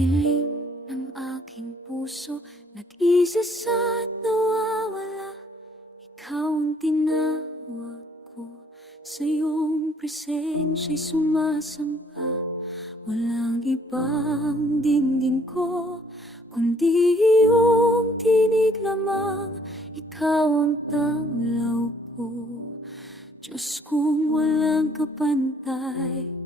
dilim ng aking puso Nag-isa sa nawawala. Ikaw ang tinawag ko. Sa iyong presensya'y sumasampa Walang ibang dingding ko Kundi iyong tinig lamang. Ikaw ang tanglaw ko. Diyos kong walang kapantay.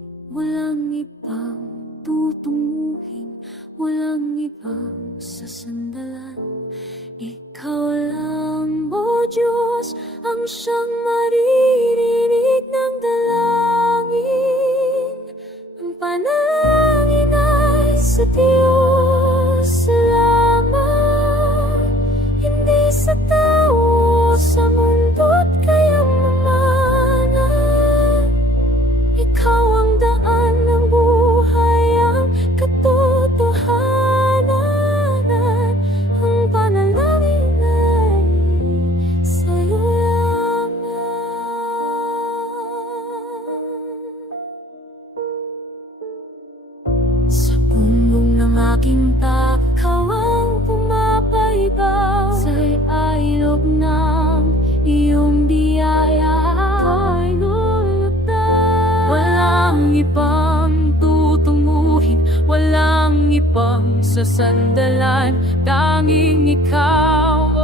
Aking takaw ang pumapaibaw Sa ilog ng iyong biyaya. Ay lulutang Walang ibang tutunguhin Walang ibang sasandalan. Tanging ikaw